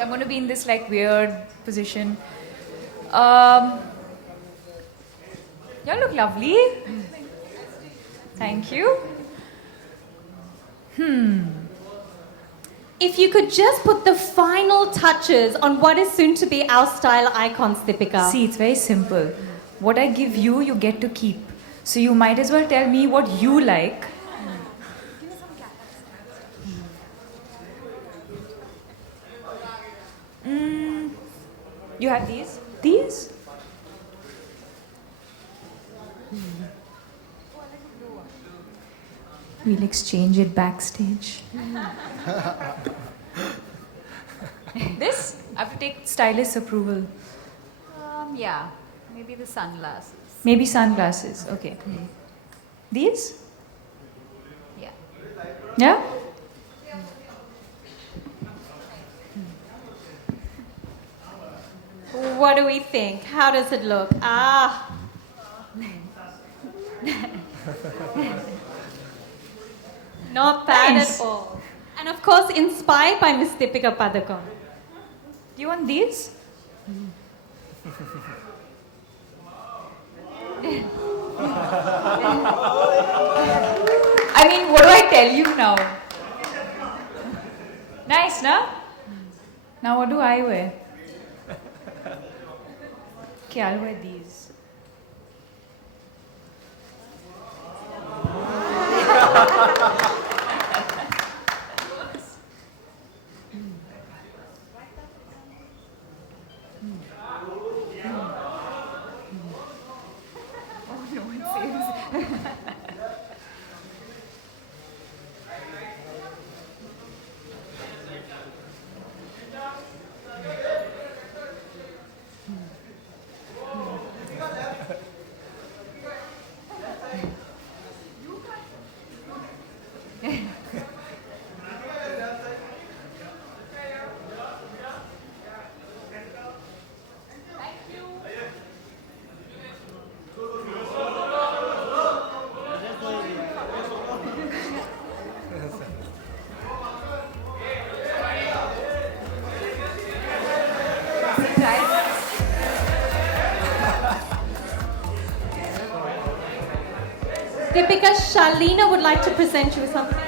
So I'm going to be in this like weird position. Y'all look lovely. Thank you. If you could just put the final touches on what is soon to be our style icons, Deepika. See, it's very simple. What I give you, you get to keep. So you might as well tell me what you like. You have these? These? We'll exchange it backstage. This? I have to take stylist approval. Yeah, maybe the sunglasses. Maybe sunglasses. Okay. These? Yeah. Yeah? What do we think? How does it look? Not bad Nice. at all. And of course, inspired by Miss Deepika Padukone. Do you want these? I mean, what do I tell you now? Nice, na? Now what do I wear? Okay, I'll wear these. Deepika, Shalina would like to present you with something.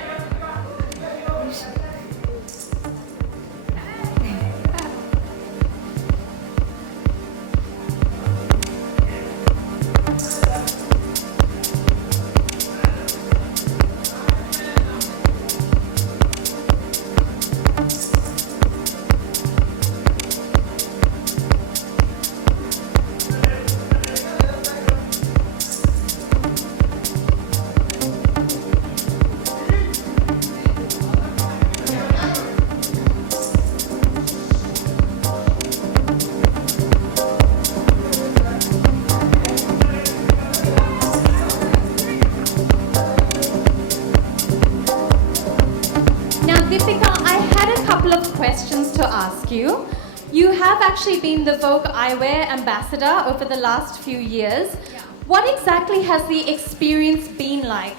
Deepika, I had a couple of questions to ask you. You have actually been the Vogue Eyewear ambassador over the last few years. Yeah. What exactly has the experience been like?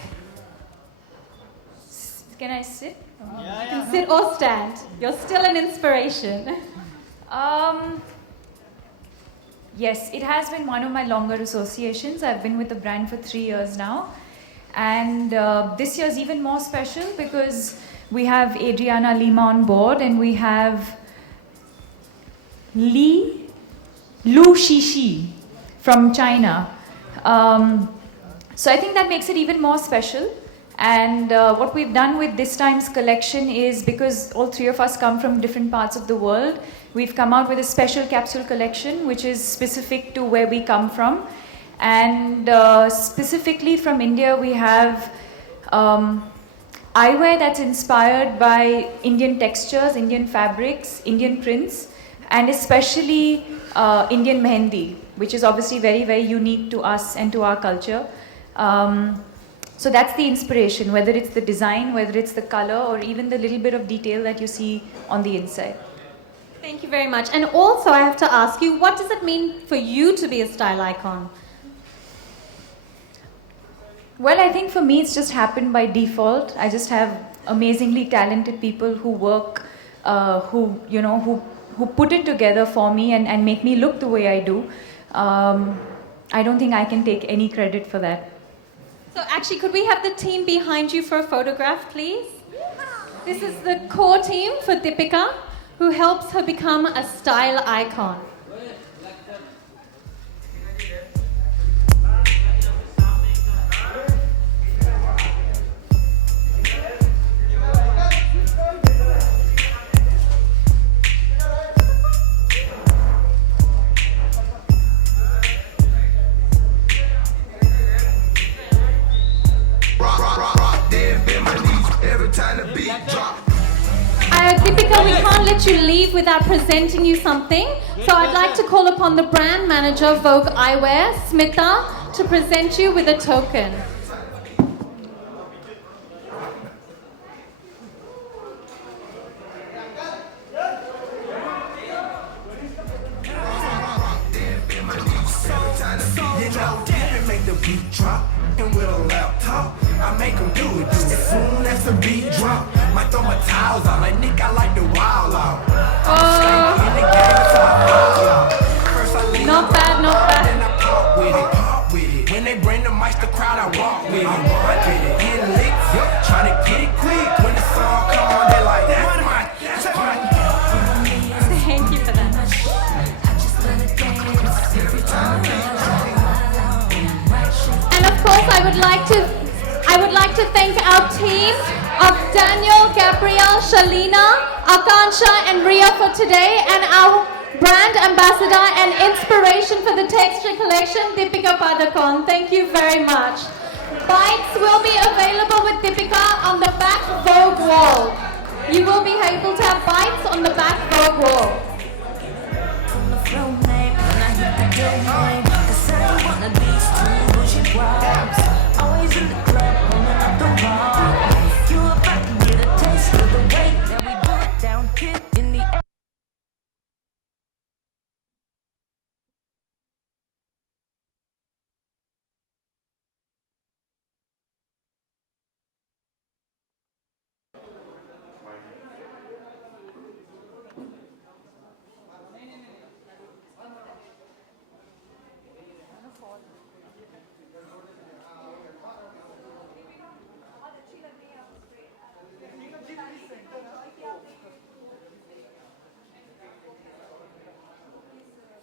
Can I sit? You can sit or stand. You're still an inspiration. Yes, it has been one of my longer associations. I've been with the brand for 3 years now. And this year is even more special because we have Adriana Lima on board, and we have Lu Shishi from China. So I think that makes it even more special. And what we've done with this time's collection is, because all three of us come from different parts of the world, we've come out with a special capsule collection which is specific to where we come from. And specifically from India, we have eyewear that's inspired by Indian textures, Indian fabrics, Indian prints, and especially Indian mehendi, which is obviously very, very unique to us and to our culture. So that's the inspiration, whether it's the design, whether it's the color, or even the little bit of detail that you see on the inside. Thank you very much. And also, I have to ask you, what does it mean for you to be a style icon? Well, I think for me it's just happened by default. I just have amazingly talented people who work, who put it together for me and make me look the way I do. I don't think I can take any credit for that. So actually, could we have the team behind you for a photograph, please? This is the core team for Deepika, who helps her become a style icon. Deepika, we can't let you leave without presenting you something. So I'd like to call upon the brand manager, Vogue Eyewear, Smita, to present you with a token. Make the beat drop, and with a laptop, I make them do it. As soon as the beat drop, might throw my towels out. Like Nick, I like the wild out. Not bad, not bad. Then I pop with it. When they bring the mics, the crowd, I walk with it. I get it, get lit, try to get it quick. When the song come on, they like, that's my. Thank you for that. And of course, I would like to thank our team of Daniel, Gabrielle, Shalina, Akansha, and Ria for today, and our brand ambassador and inspiration for the texture collection, Deepika Padukone. Thank you very much. Bites will be available with Deepika on the back Vogue wall. You will be able to have bites on the back Vogue wall. Always in the club, pulling up the wall. You about to get a taste of the way that we do it down here in the air.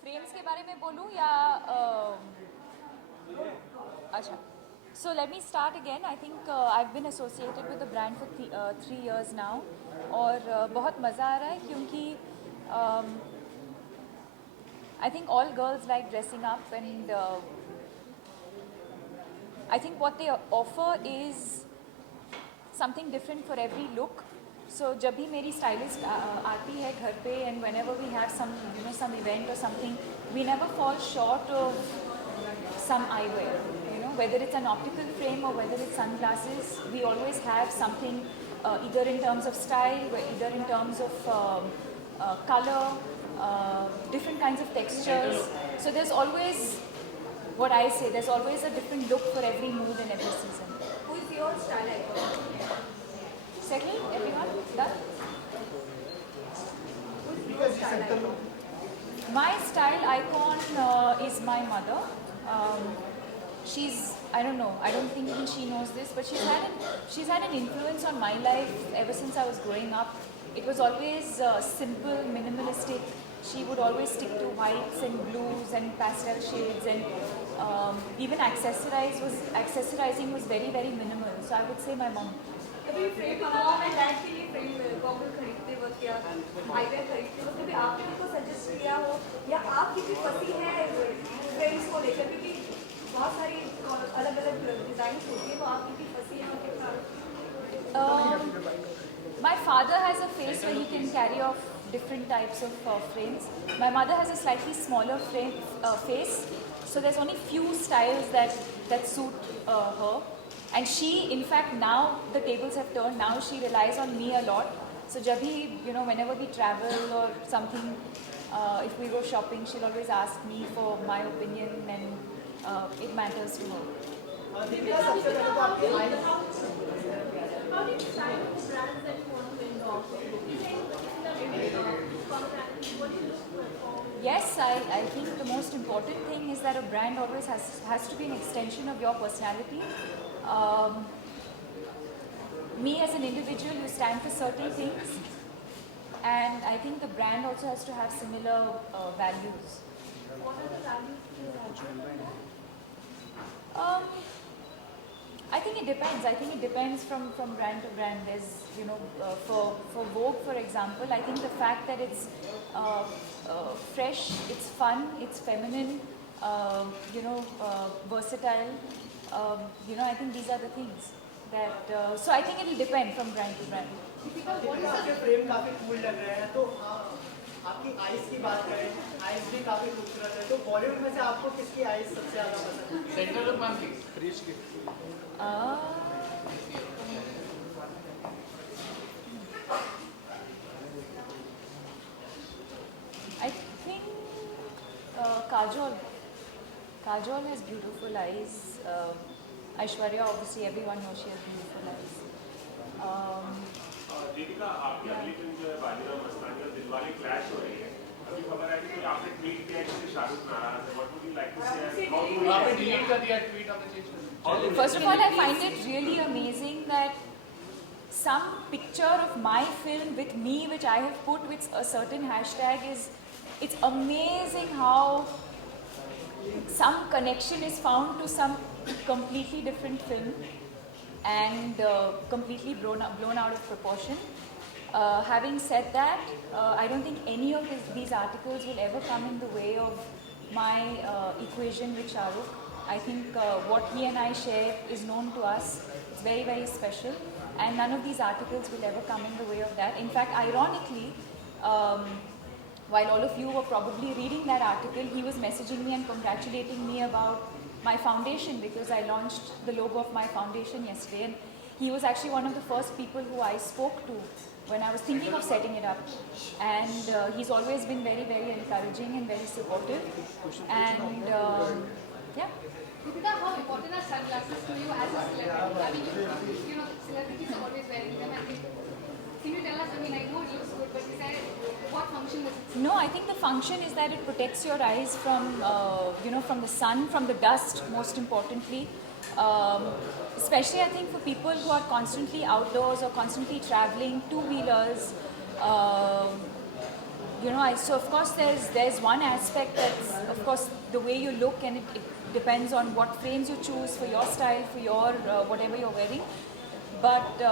Frames के बारे में बोलूं या अच्छा so let me start again. I think I've been associated with the brand for 3 years now और बहुत मज़ा आ रहा है क्योंकि I think all girls like dressing up and I think what they offer is something different for every look. So जब भी मेरी stylist आती है घर पे and whenever we have some some event or something, we never fall short of some eyewear. Whether it's an optical frame or whether it's sunglasses, we always have something either in terms of style, or either in terms of color, different kinds of textures. So there's always, what I say, there's always a different look for every mood and every season. Who is your style icon? Second, everyone? Done? Who's your style icon? My style icon is my mother. she's, I don't know, I don't think even she knows this, but she's had an influence on my life ever since I was growing up. It was always simple, minimalistic. She would always stick to whites and blues and pastel shades, and even accessorizing was very, very minimal. So I would say my mom. कभी frame mom and dad के लिए frame goggle खरीदते वक्त या eyewear खरीदते वक्त कभी आपने उनको सजेस्ट किया हो या आप कितनी फंसी है फ्रेम्स को लेकर, क्योंकि बहुत सारी अलग अलग डिजाइन होती है, तो आप कितनी फंसी हैं उनके साथ? My father has a face where he can carry off different types of frames. My mother has a slightly smaller face, so there's only few styles that suit her. And she, in fact, now the tables have turned. Now she relies on me a lot. So, whenever we travel or something, if we go shopping, she'll always ask me for my opinion, and it matters to her. How do you decide the brands that you want to endorse? What do you look for? Yes, I think the most important thing is that a brand always has to be an extension of your personality. Me as an individual, you stand for certain things, and I think the brand also has to have similar values. What are the values you have? I think it depends. I think it depends from brand to brand. There's, for Vogue, for example, I think the fact that it's fresh, it's fun, it's feminine, versatile. I think these are the things that. So I think it will depend from brand to brand. आपके frame काफी cool लग रहे हैं, तो आपकी eyes की बात करें, आइज भी काफी खूबसूरत है, तो बॉलीवुड में से आपको किसकी आइज सबसे ज्यादा पसंद है? सेंटर लुक मैम की क्रीज की। I think Kajol. Kajol has beautiful eyes. Aishwarya, obviously, everyone knows she has beautiful eyes. Deepika, आपकी अगली फिल्म जो है बाजीराव मस्तानी और दिलवाले क्लैश हो रही है। अभी खबर है कि कोई आपने ट्वीट किया जिससे शाहरुख नाराज है। What would you like to say? आपने डिलीट कर दिया ट्वीट आपने चेंज कर दिया। First of all, I find it really amazing that some picture of my film with me, which I have put with a certain hashtag, it's amazing how some connection is found to some completely different film and completely blown out of proportion. Having said that, I don't think any of these articles will ever come in the way of my equation with Shahrukh. I think what he and I share is known to us. It's very, very special, and none of these articles will ever come in the way of that. In fact, ironically, while all of you were probably reading that article, he was messaging me and congratulating me about my foundation, because I launched the logo of my foundation yesterday, and he was actually one of the first people who I spoke to when I was thinking of setting it up, and he's always been very, very encouraging and very supportive, and yeah. Deepika, how important are sunglasses to you as a celebrity? I mean, celebrities are always wearing them. Can you tell us, I mean, I know it looks good, but is there, what function does it serve? No, I think the function is that it protects your eyes from, from the sun, from the dust, most importantly. Especially, I think, for people who are constantly outdoors or constantly traveling, two-wheelers. So of course, there's one aspect that's, of course, the way you look, and it depends on what frames you choose for your style, for your whatever you're wearing. But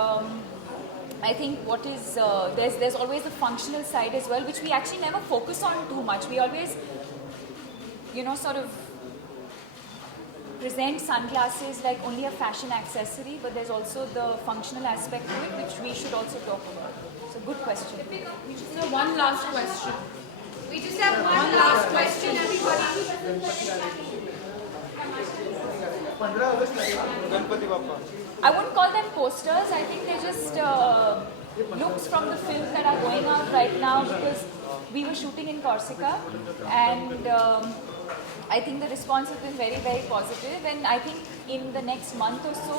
I think what is there's always the functional side as well, which we actually never focus on too much. We always, sort of present sunglasses like only a fashion accessory, but there's also the functional aspect to it, which we should also talk about. It's a good question. So one last question. We just have one last question, everybody. 15 August Ganpati Bappa. I wouldn't call them posters. I think they're just looks from the films that are going out right now, because we were shooting in Corsica, and I think the response has been very, very positive. And I think in the next month or so,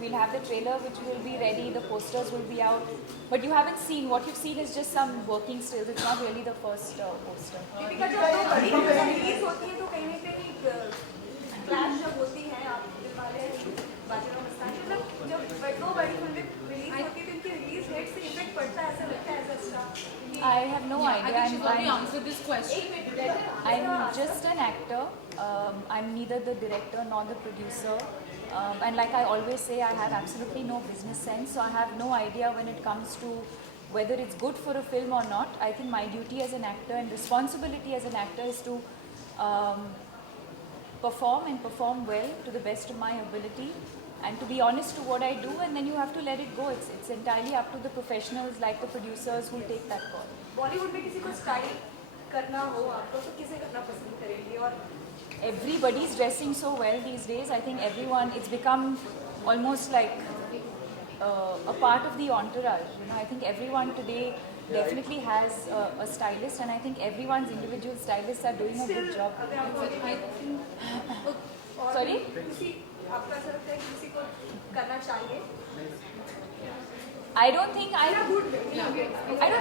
we'll have the trailer, which will be ready. The posters will be out. But you haven't seen. What you've seen is just some working stills. It's not really the first poster. Deepika, जब दो बड़ी फिल्में release होती हैं तो कहीं ना कहीं क्लैश जब होती है आप दिलवाले बाजीराव मस्तानी, मतलब जब दो बड़ी फिल्में रिलीज होती है तो इनकी रिलीज डेट से इफेक्ट पड़ता है, ऐसा लगता है as a star? I have no idea. answered this question. I'm just an actor. I'm neither the director nor the producer. And like I always say, I have absolutely no business sense. So I have no idea when it comes to whether it's good for a film or not. I think my duty as an actor and responsibility as an actor is to perform and perform well to the best of my ability. And to be honest to what I do, and then you have to let it go. It's entirely up to the professionals like the producers who take that call. Bollywood में किसी को style करना हो आपको तो किसे करना पसंद करेंगे? और Everybody's dressing so well these days. I think everyone, it's become almost like a part of the entourage. You know, I think everyone today definitely has a stylist, and I think everyone's individual stylists are doing a good job. अगर आप और Sorry? किसी आपको ऐसा लगता है कि किसी को करना चाहिए? I don't think I don't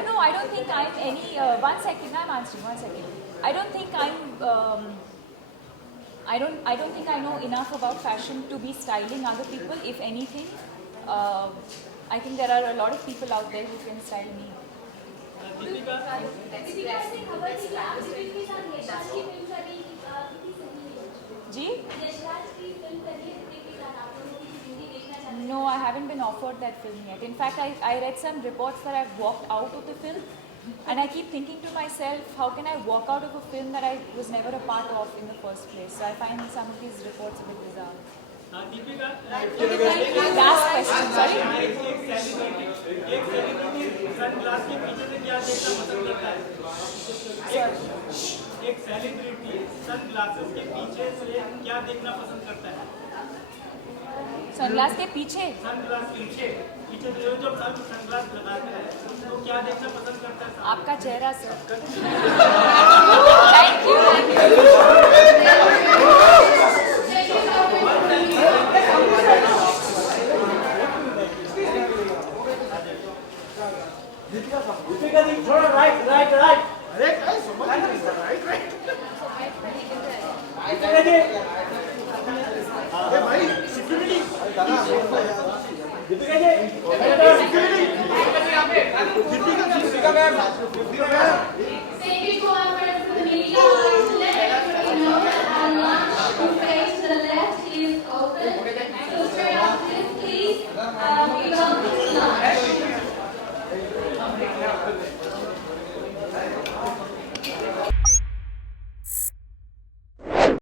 know. I don't think I'm any. One second, I'm answering. 1 second. I don't think I'm. I don't think I know enough about fashion to be styling other people. If anything, I think there are a lot of people out there who can style me. जी? No, I haven't been offered that film yet. In fact, I read some reports that I've walked out of the film, and I keep thinking to myself, how can I walk out of a film that I was never a part of in the first place? So I find some of these reports a bit bizarre. Deepika, Last question, sorry. एक celebrity sunglass के पीछे से क्या देखना पसंद करता है? एक सेलिब्रिटी सनग्लासेस के पीछे से क्या देखना पसंद करता है? सनग्लास के पीछे? सनग्लास पीछे से जब सनग्लास लगाते हैं तो क्या देखना पसंद करता है? आपका चेहरा sir. Thank you. Deepika ji थोड़ा राइट अरे काय समझ नहीं राइट दीपिका जी अरे भाई security Deepika ji security Deepika ma'am